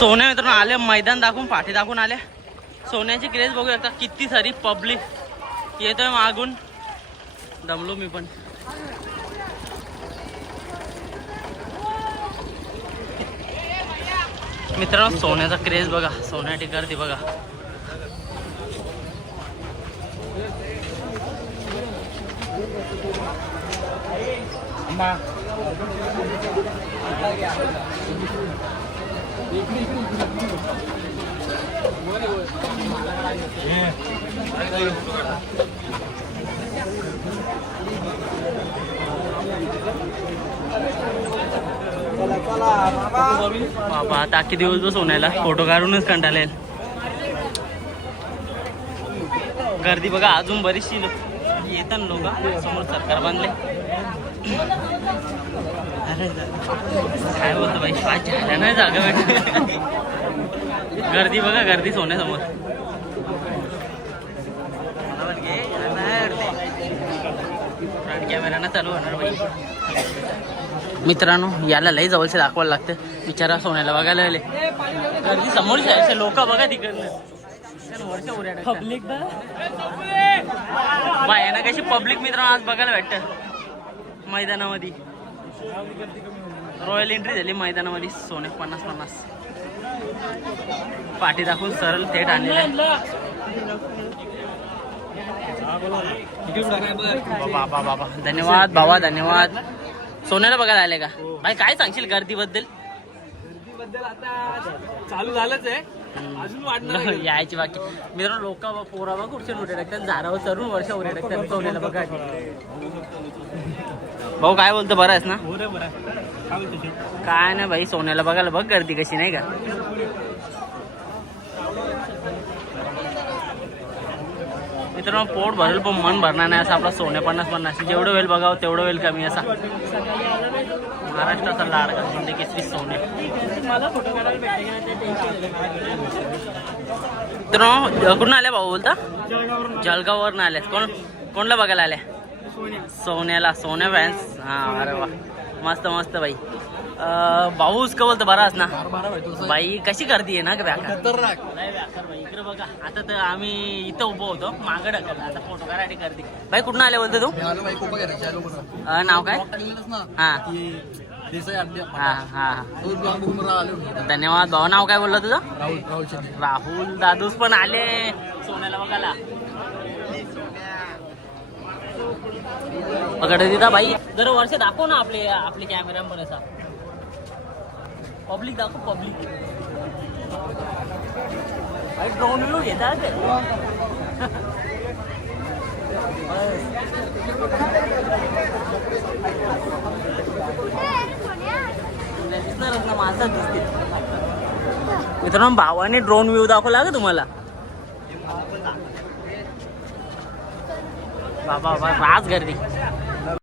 सोन्या मित्रांनो आले, मैदान दाखवून पाठी दाखवून आले. सोन्याची क्रेज बघू शकता, किती सारी पब्लिक येतोय मागून. दमलो मी पण. मित्रांनो सोन्याचा क्रेज बघा, सोन्याची गर्दी बघा. बाबा आता किती दिवस सोन्याला फोटो काढूनच कंटाळेल. गर्दी बघा अजून बरीचशी येतात लोक. समोर सरकार बांधले. काय बोलतो बाई, झाल्या नाही जागा भेट. गर्दी बघा, गर्दी सोन्यासमोर. फ्रंट कॅमेरा चालू होणार बाई. मित्रांनो याला लई जवळचे दाखवायला लागतं. बिचारा सोन्याला बघायला आले. गर्दी समोरची आहे, लोक बघा तिकडनं. पब्लिक बाय ना कशी पब्लिक मित्रांनो आज बघायला भेटतं मैदानामध्ये. रॉयल एंट्री झाली मैदानामध्ये. सोने 50-50 पाठी दाखवून सरळ थेट आणलेलं. बाबा बाबा धन्यवाद भावा, धन्यवाद. सोन्याला बघायला आले का भाई? काय सांगशील गर्दीबद्दल? आता चालू झालंच आहे, अजून वाढणार. यायची बाकी. मित्रांनो लोक पोरा बघ कुठचे उडे टाकतात, झाडावर चढून वर्षावर उडे टाकतात सोन्याला बघा. भाऊ काय बोलतो, बरं आहेस ना? काय नाही भाई, सोन्याला बघायला बघ गर्दी कशी नाही का. मित्रांनो पोट भरेल पण मन भरणार नाही असं आपला सोन्या 50-50. जेवढं वेळ बघावं तेवढं वेळ कमी असा. महाराष्ट्राचा लाडका म्हणजे केसरी सोने. मित्रांनो कुठून आल्या भाऊ बोलता? जळगाववरून आल्या. कोणला बघायला आल्या? सोन्याला. सोन्या फॅन्स. हा अरे वा, मस्त मस्त भाई. भाऊ उसका बोलतो बराच ना बाई. कशी गर्दी आहे ना का व्याकार भाई. इकडे बघा आता तर आम्ही इथं उभं होतो, मागं ढकललं. आता फोटो काढायची गर्दी. भाई कुठून आले बोलतो तू? नाव काय? हा हा हा धन्यवाद भाऊ. नाव काय बोललं तुझं? राहुल. दादूस पण आले सोन्याला बघायला. पकड दिदा भाई. दर वर्ष दाखव ना आपले कॅमेरा पण असा. पब्लिक दाखव, पब्लिक. ड्रोन व्ह्यू घेतात दिसणारच ना, माझा दिसते. मित्रांनो भावाने ड्रोन व्ह्यू दाखवला का तुम्हाला? बाबा राज गर्दी.